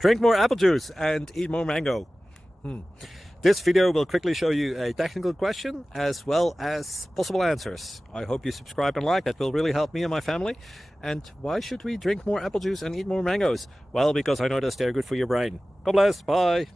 Drink more apple juice and eat more mango. This video will quickly show you a technical question as well as possible answers. I hope you subscribe and like, that will really help me and my family. And why should we drink more apple juice and eat more mangoes? Well, because I noticed they're good for your brain. God bless, bye.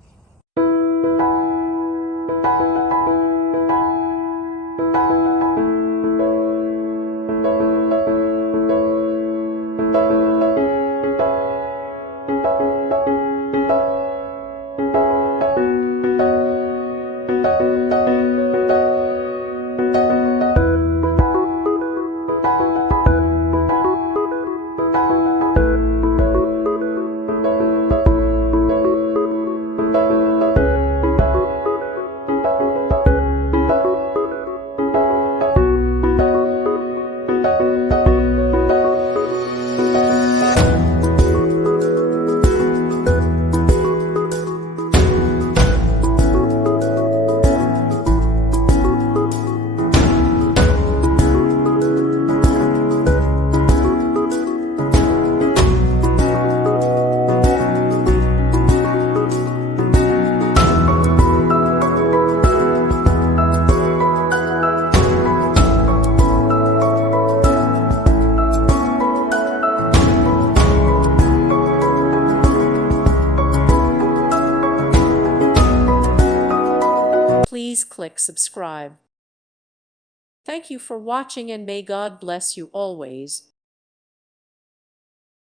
Please click subscribe. Thank you for watching and may God bless you always.